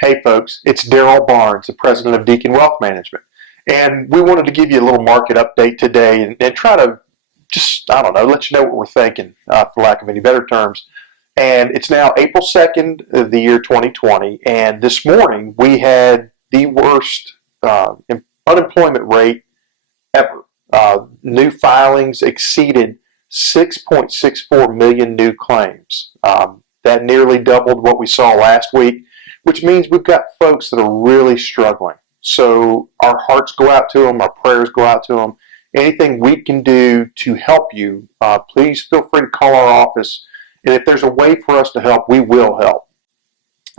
Hey folks, it's Daryl Barnes, the president of Deacon Wealth Management. And we wanted to give you a little market update today and try to just, I don't know, let you know what we're thinking, for lack of any better terms. And it's now April 2nd of the year 2020. And this morning we had the worst unemployment rate ever. New filings exceeded 6.64 million new claims. That nearly doubled what we saw last week, which means we've got folks that are really struggling. So our hearts go out to them, our prayers go out to them. Anything we can do to help you, please feel free to call our office. And if there's a way for us to help, we will help.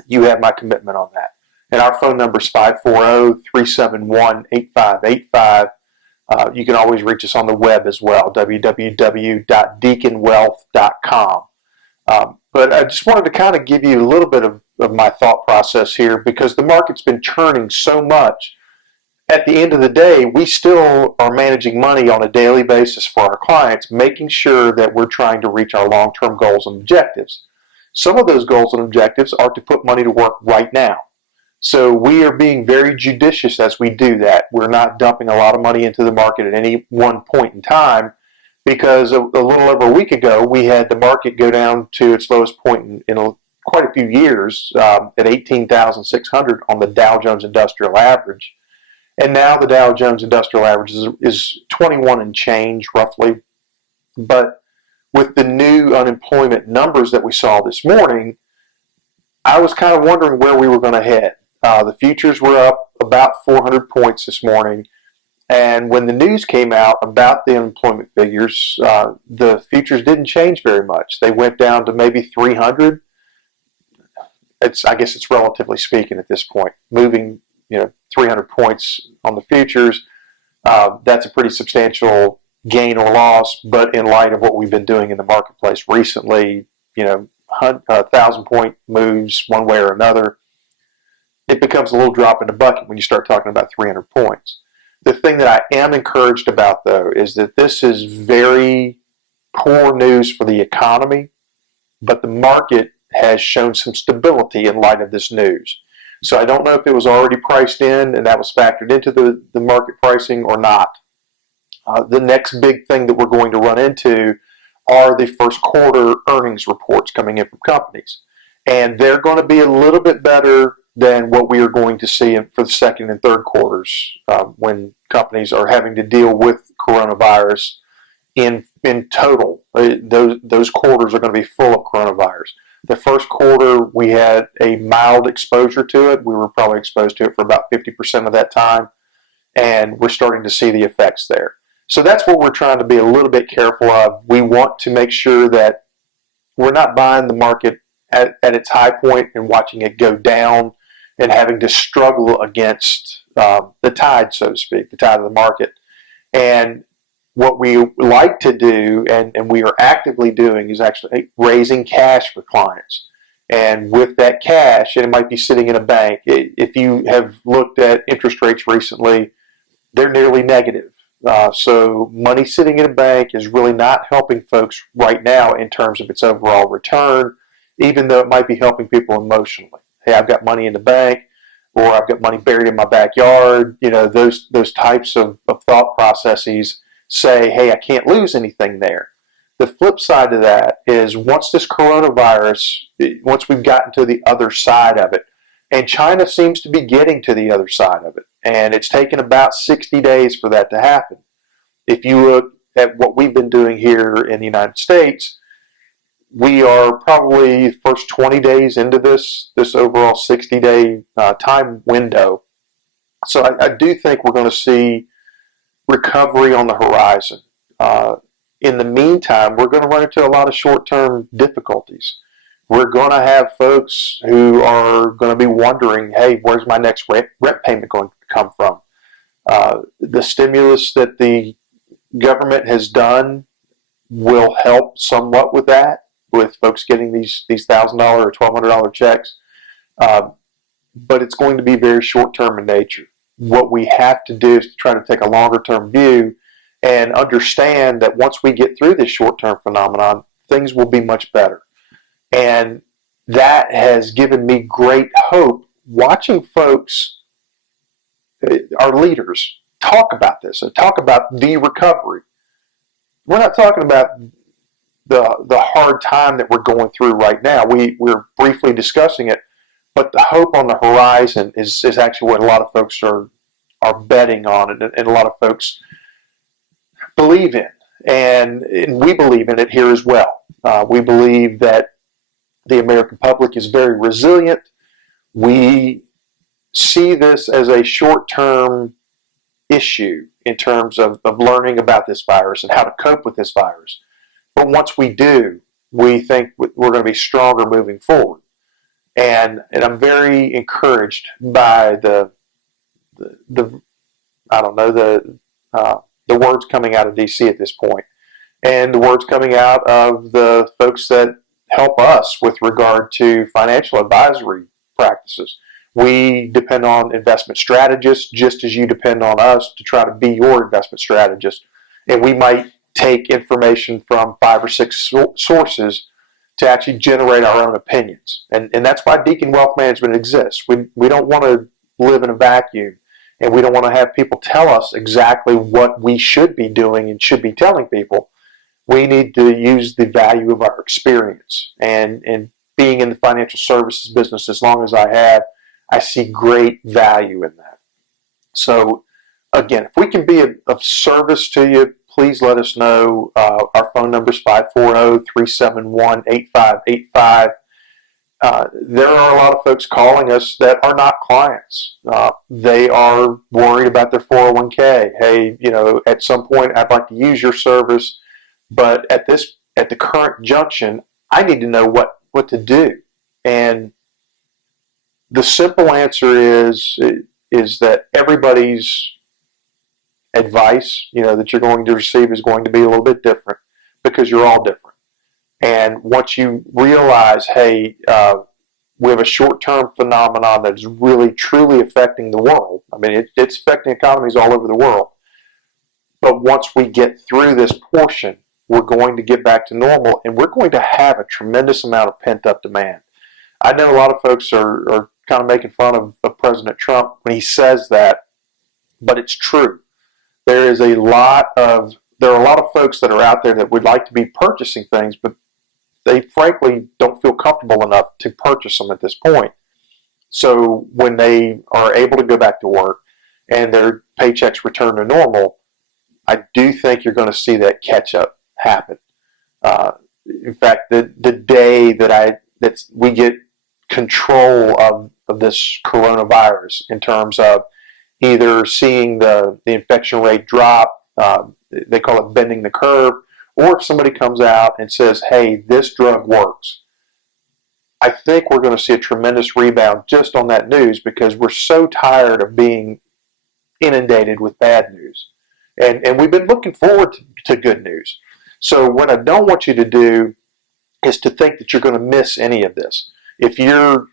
You have my commitment on that. And our phone number is 540-371-8585. You can always reach us on the web as well, www.deaconwealth.com. But I just wanted to kind of give you a little bit of my thought process here, because the market's been churning so much. At the end of the day, we still are managing money on a daily basis for our clients, making sure that we're trying to reach our long-term goals and objectives. Some of those goals and objectives are to put money to work right now. So we are being very judicious as we do that. We're not dumping a lot of money into the market at any one point in time, because a little over a week ago, we had the market go down to its lowest point in quite a few years, at 18,600 on the Dow Jones Industrial Average. And now the Dow Jones Industrial Average is 21 and change, roughly. But with the new unemployment numbers that we saw this morning, I was kind of wondering where we were going to head. The futures were up about 400 points this morning. And when the news came out about the unemployment figures, the futures didn't change very much. They went down to maybe 300. I guess it's relatively speaking at this point. Moving 300 points on the futures, that's a pretty substantial gain or loss. But in light of what we've been doing in the marketplace recently, 1,000-point moves one way or another, it becomes a little drop in the bucket when you start talking about 300 points. The thing that I am encouraged about, though, is that this is very poor news for the economy, but the market has shown some stability in light of this news. So I don't know if it was already priced in and that was factored into the market pricing or not. The next big thing that we're going to run into are the first quarter earnings reports coming in from companies. And they're going to be a little bit better than what we are going to see for the second and third quarters, when companies are having to deal with coronavirus in total. Those quarters are going to be full of coronavirus. The first quarter, we had a mild exposure to it. We were probably exposed to it for about 50% of that time, and we're starting to see the effects there. So that's what we're trying to be a little bit careful of. We want to make sure that we're not buying the market at its high point and watching it go down and having to struggle against the tide, so to speak, the tide of the market. And what we like to do, and we are actively doing, is actually raising cash for clients. And with that cash, and it might be sitting in a bank, if you have looked at interest rates recently, they're nearly negative. So money sitting in a bank is really not helping folks right now in terms of its overall return, even though it might be helping people emotionally. Hey, I've got money in the bank, or I've got money buried in my backyard. Those types of thought processes say, hey, I can't lose anything there. The flip side of that is once this coronavirus, once we've gotten to the other side of it, and China seems to be getting to the other side of it, and it's taken about 60 days for that to happen. If you look at what we've been doing here in the United States, we are probably first 20 days into this overall 60-day time window. So I do think we're going to see recovery on the horizon. In the meantime, we're going to run into a lot of short-term difficulties. We're going to have folks who are going to be wondering, hey, where's my next rent payment going to come from? The stimulus that the government has done will help somewhat with that, with folks getting these $1,000 or $1,200 checks. But it's going to be very short-term in nature. What we have to do is to try to take a longer-term view and understand that once we get through this short-term phenomenon, things will be much better. And that has given me great hope watching folks, our leaders, talk about this and talk about the recovery. We're not talking about the hard time that we're going through right now. We're briefly discussing it, but the hope on the horizon is actually what a lot of folks are betting on, and a lot of folks believe in. And we believe in it here as well. We believe that the American public is very resilient. We see this as a short-term issue in terms of learning about this virus and how to cope with this virus. But once we do, we think we're going to be stronger moving forward. And I'm very encouraged by the words coming out of DC at this point, and the words coming out of the folks that help us with regard to financial advisory practices. We depend on investment strategists just as you depend on us to try to be your investment strategist. And we might take information from 5 or 6 sources to actually generate our own opinions. And that's why Deacon Wealth Management exists. We don't want to live in a vacuum, and we don't want to have people tell us exactly what we should be doing and should be telling people. We need to use the value of our experience. And being in the financial services business as long as I have, I see great value in that. So again, if we can be of service to you, please let us know. Our phone number is 540-371-8585. There are a lot of folks calling us that are not clients. They are worried about their 401k. Hey, at some point I'd like to use your service, but at the current junction, I need to know what to do. And the simple answer is that everybody's advice, that you're going to receive is going to be a little bit different because you're all different. And once you realize, hey, we have a short-term phenomenon that is really, truly affecting the world. I mean, it's affecting economies all over the world. But once we get through this portion, we're going to get back to normal, and we're going to have a tremendous amount of pent-up demand. I know a lot of folks are kind of making fun of President Trump when he says that, but it's true. There are a lot of folks that are out there that would like to be purchasing things, but they frankly don't feel comfortable enough to purchase them at this point. So when they are able to go back to work and their paychecks return to normal, I do think you're going to see that catch up happen. In fact, the day that we get control of this coronavirus in terms of either seeing the infection rate drop, they call it bending the curve, or if somebody comes out and says, hey, this drug works, I think we're going to see a tremendous rebound just on that news because we're so tired of being inundated with bad news. And we've been looking forward to good news. So what I don't want you to do is to think that you're going to miss any of this. If you're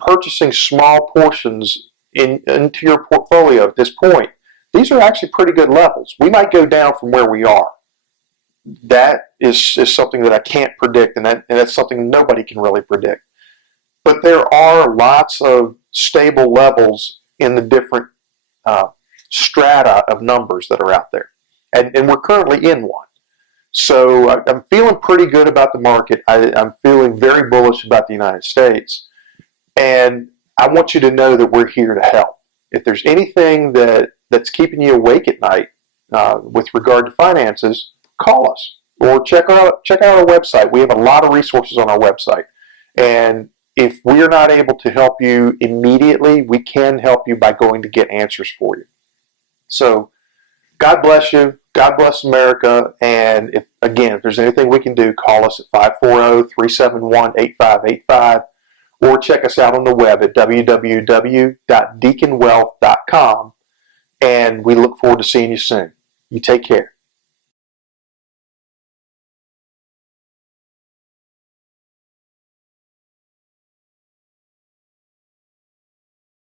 purchasing small portions into your portfolio at this point, these are actually pretty good levels. We might go down from where we are. That is something that I can't predict, and that's something nobody can really predict. But there are lots of stable levels in the different strata of numbers that are out there. And we're currently in one. So I'm feeling pretty good about the market. I'm feeling very bullish about the United States. And I want you to know that we're here to help. If there's anything that's keeping you awake at night with regard to finances, call us or check out our website. We have a lot of resources on our website. And if we're not able to help you immediately, we can help you by going to get answers for you. So God bless you. God bless America. And if there's anything we can do, call us at 540-371-8585 or check us out on the web at www.deaconwealth.com. And we look forward to seeing you soon. You take care.